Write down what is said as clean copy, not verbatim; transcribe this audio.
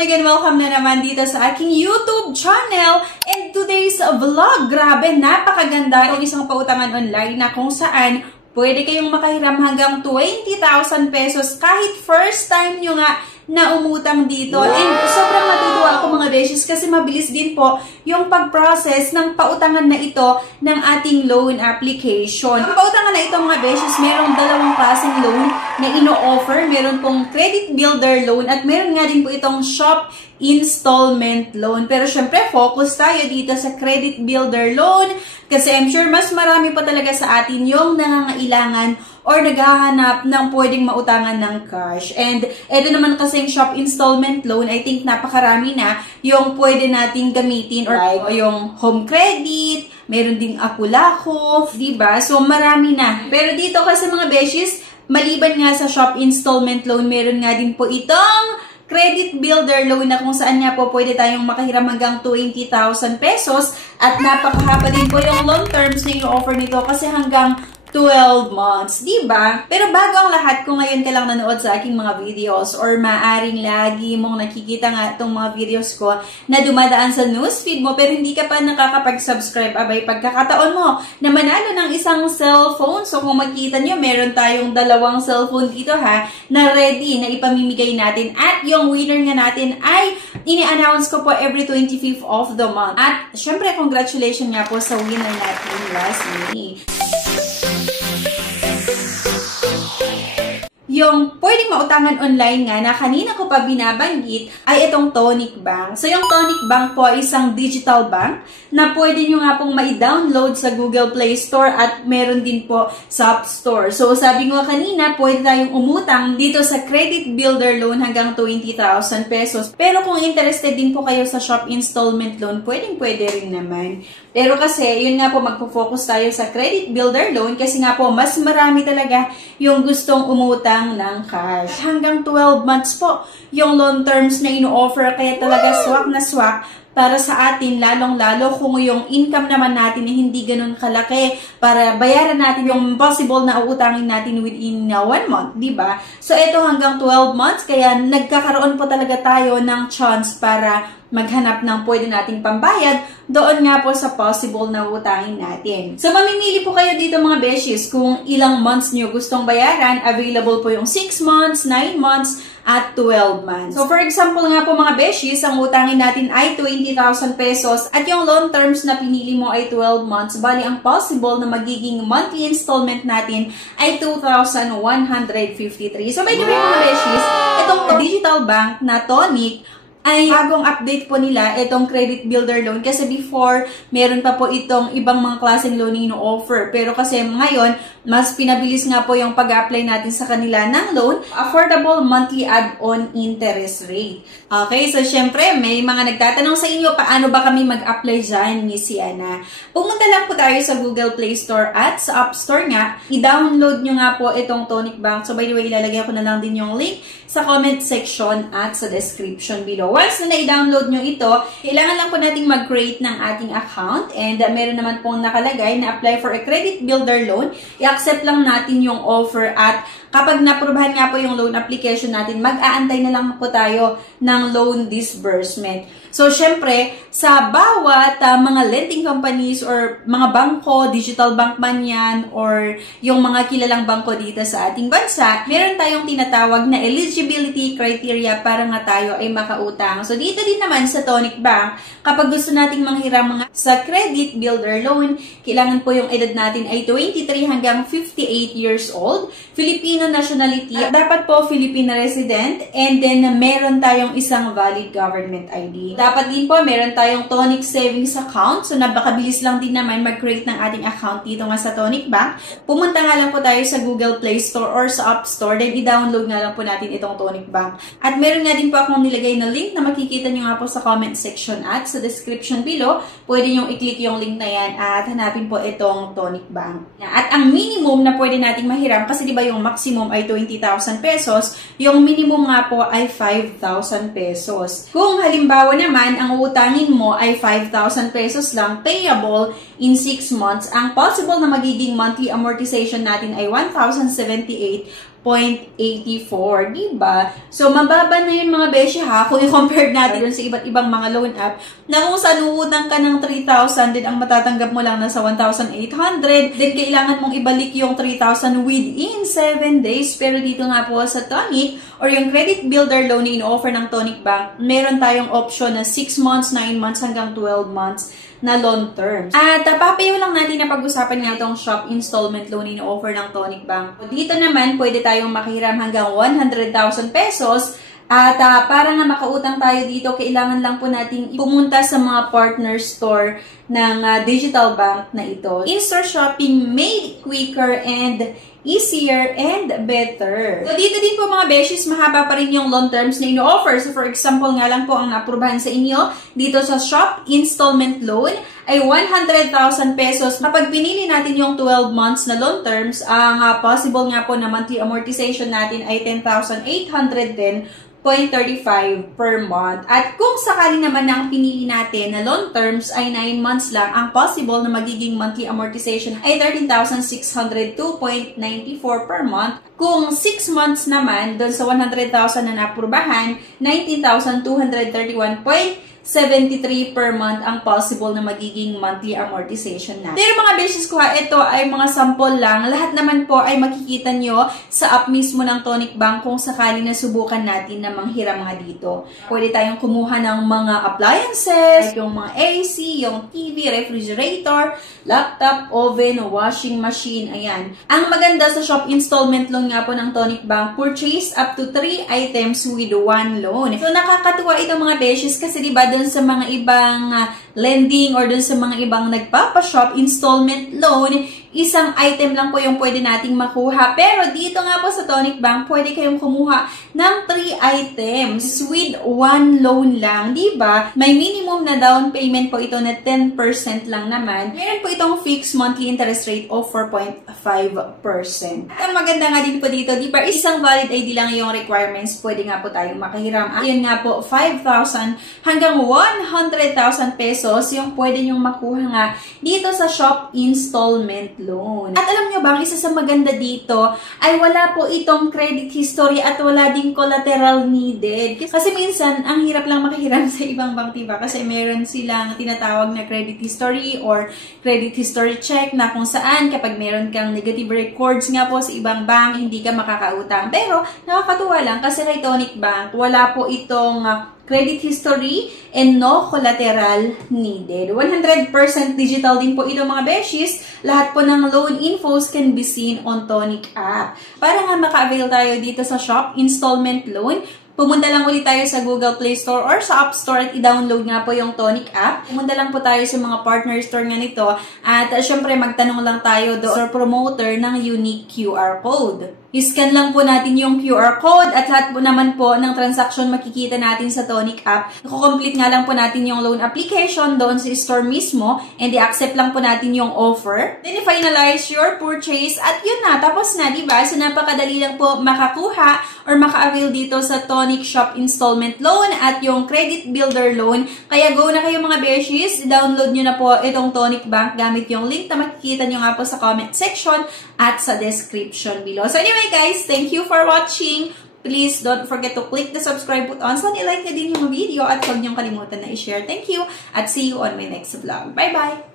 everyone! Again, welcome na naman dito sa aking YouTube channel. And today's vlog, grabe, napakaganda yung isang pautangan online na kung saan pwede kayong makahiram hanggang 20,000 pesos kahit first time nyo nga na umutang dito. Wow! And sobrang natutuwa ako mga beshes kasi mabilis din po yung pag-process ng pautangan na ito ng ating loan application. Ang pautangan na ito mga beshes, merong dalawang klaseng loan na ino-offer. Meron pong credit builder loan at meron nga din po itong shop installment loan. Pero syempre, focus tayo dito sa credit builder loan kasi I'm sure mas marami pa talaga sa atin yung nangangailangan or naghahanap ng pwedeng mautangan ng cash. And ito naman kasing shop installment loan, I think napakarami na yung pwede nating gamitin or like yung home credit, meron ding Akulako, diba? So marami na. Pero dito kasi mga beshes, maliban nga sa shop installment loan, meron nga din po itong credit builder loan na kung saan nga po pwede tayong makahiram hanggang 20,000 pesos at napakahaba din po yung long terms na i-offer nito kasi hanggang 12 months, diba? Pero bago ang lahat, kung ngayon ka lang nanood sa aking mga videos or maaring lagi mong nakikita nga itong mga videos ko na dumadaan sa newsfeed mo pero hindi ka pa nakakapag-subscribe, abay pagkakataon mo na manalo ng isang cellphone. So kung makita nyo, meron tayong dalawang cellphone dito ha, na ready na ipamimigay natin. At yung winner nga natin ay ini-announce ko po every 25th of the month. At syempre, congratulations nga po sa winner natin last May. Yung pwedeng mautangan online nga na kanina ko pa binabanggit ay itong Tonic Bank. So yung Tonic Bank po ay isang digital bank na pwede nyo nga pong mai-download sa Google Play Store at meron din po sa App Store. So sabi ko kanina, pwede tayong umutang dito sa credit builder loan hanggang 20,000 pesos. Pero kung interested din po kayo sa shop installment loan, pwede rin naman. Pero kasi, yun nga po, magpo-focus tayo sa credit builder loan kasi nga po, mas marami talaga yung gustong umutang ng cash. Hanggang 12 months po yung loan terms na ino-offer, kaya talaga swak na swak para sa atin, lalong-lalo kung yung income naman natin ay hindi ganun kalaki para bayaran natin yung possible na uutangin natin within 1 month, diba? So, ito hanggang 12 months, kaya nagkakaroon po talaga tayo ng chance para maghanap ng pwede nating pambayad doon nga po sa possible na utangin natin. So, mamimili po kayo dito mga beshes kung ilang months nyo gustong bayaran. Available po yung 6 months, 9 months, at 12 months. So, for example nga po mga beshes, ang utangin natin ay 20,000 pesos at yung loan terms na pinili mo ay 12 months. Bali, ang possible na magiging monthly installment natin ay 2,153. So, by the way mga beshes, itong digital bank na Tonic ay bagong update po nila itong credit builder loan kasi before meron pa po itong ibang mga klaseng loan na ino-offer pero kasi ngayon mas pinabilis nga po yung pag-apply natin sa kanila ng loan, affordable monthly add-on interest rate. Okay, so syempre may mga nagtatanong sa inyo paano ba kami mag-apply dyan, Miss Yana. Pumunta lang po tayo sa Google Play Store at sa App Store nga, i-download nyo nga po itong Tonic Bank. So by the way, ilalagay ko na lang din yung link sa comment section at sa description below. Once na i-download nyo ito, kailangan lang po nating mag-create ng ating account and meron naman pong nakalagay na apply for a credit builder loan. I-accept lang natin yung offer at kapag naprubahan nga po yung loan application natin, mag-aantay na lang po tayo ng loan disbursement. So, syempre, sa bawat mga lending companies or mga bangko, digital bank man yan, or yung mga kilalang bangko dito sa ating bansa, meron tayong tinatawag na eligibility criteria para nga tayo ay makautang. So, dito din naman sa Tonic Bank, kapag gusto nating manghiram mga sa credit builder loan, kailangan po yung edad natin ay 23 hanggang 58 years old, Filipino nationality, at dapat po Filipino resident, and then meron tayong isang valid government ID. Dapat din po, meron tayong Tonic Savings Account. So, napakabilis lang din naman mag-create ng ating account dito nga sa Tonic Bank. Pumunta nga lang po tayo sa Google Play Store or sa App Store. Then, i-download nga lang po natin itong Tonic Bank. At meron nga din po akong nilagay na link na makikita nyo nga po sa comment section at sa description below. Pwede nyo i-click yung link na yan at hanapin po itong Tonic Bank. At ang minimum na pwede nating mahiram, kasi di ba yung maximum ay 20,000 pesos, yung minimum nga po ay 5,000 pesos. Kung halimbawa naman, ang utangin mo ay 5,000 pesos lang, payable in 6 months, ang possible na magiging monthly amortization natin ay 1,078 0.84, diba? So, mababa na yun mga beshi ha, kung i-compare natin sa iba't ibang mga loan app, na kung saan uutang ka ng 3,000, then ang matatanggap mo lang nasa 1,800, then kailangan mong ibalik yung 3,000 within 7 days. Pero dito nga po sa Tonic, or yung credit builder loan na in-offer ng Tonic Bank, meron tayong option na 6 months, 9 months, hanggang 12 months na long terms. At papayo lang natin na pag-usapan nga itong shop installment loan na offer ng Tonic Bank. Dito naman, pwede tayong makihiram hanggang 100,000 pesos. At para nga makautang tayo dito, kailangan lang po nating pumunta sa mga partner store ng digital bank na ito. In-store shopping made quicker and easier and better. So, dito din po mga beshies, mahaba pa rin yung long terms na ino-offer. So, for example nga lang po ang naaprubahan sa inyo dito sa shop installment loan ay 100,000 pesos. Kapag pinili natin yung 12 months na long terms, ang possible nga po na monthly amortization natin ay 10,810.35 per month. At kung sakali naman na ang pinili natin na long terms ay 9 months lang, ang possible na magiging monthly amortization ay 13,602.94 per month. Kung 6 months naman, doon sa 100,000 na naprubahan, 19,231.73 per month ang possible na magiging monthly amortization na. Pero mga beses ko ha, ito ay mga sample lang. Lahat naman po ay makikita nyo sa app mismo ng Tonic Bank kung sakali na subukan natin na manghiram nga dito. Pwede tayong kumuha ng mga appliances, yung mga AC, yung TV, refrigerator, laptop, oven, washing machine, ayan. Ang maganda sa shop installment loan nga po ng Tonic Bank, purchase up to 3 items with 1 loan. So nakakatuwa ito mga beses kasi diba dun sa mga ibang lending or dun sa mga ibang nagpapashop installment loan, isang item lang po yung pwede nating makuha. Pero dito nga po sa Tonic Bank, pwede kayong kumuha ng 3 items with 1 loan lang, diba? May minimum na down payment po ito na 10% lang naman. Meron po itong fixed monthly interest rate of 4.5%. Ang maganda nga din po dito, diba? Isang valid ID lang yung requirements. Pwede nga po tayong makahiram. Ayun nga po, 5,000 hanggang 100,000 pesos yung pwede nyong makuha nga dito sa shop installment loan. At alam nyo ba, isa sa maganda dito ay wala po itong credit history at wala ding collateral needed. Kasi minsan, ang hirap lang makahiram sa ibang bank, diba? Kasi meron silang tinatawag na credit history or credit history check na kung saan kapag meron kang negative records nga po sa ibang bank, hindi ka makakautang. Pero nakakatuwa lang kasi kay Tonic Bank, wala po itong credit history and no collateral needed. 100% digital din po ito mga beshies. Lahat po ng loan infos can be seen on Tonic app. Para nga maka-avail tayo dito sa shop installment loan, pumunta lang ulit tayo sa Google Play Store or sa App Store at i-download nga po yung Tonic app. Pumunta lang po tayo sa mga partner store nga nito at syempre magtanong lang tayo doon sa promoter ng unique QR code. I-scan lang po natin yung QR code at lahat po naman po ng transaction makikita natin sa Tonic app. Nako-complete nga lang po natin yung loan application doon sa store mismo and i-accept lang po natin yung offer. Then i-finalize your purchase at yun na, tapos na, diba? So napakadali lang po makakuha or maka-avail dito sa Tonic Shop Installment Loan at yung Credit Builder Loan. Kaya go na kayo mga beshies, download nyo na po itong Tonic Bank gamit yung link na makikita nyo nga po sa comment section at sa description below. So anyway guys, thank you for watching. Please don't forget to click the subscribe button. So i-like na din yung video at huwag niyong kalimutan na i-share. Thank you at see you on my next vlog. Bye-bye!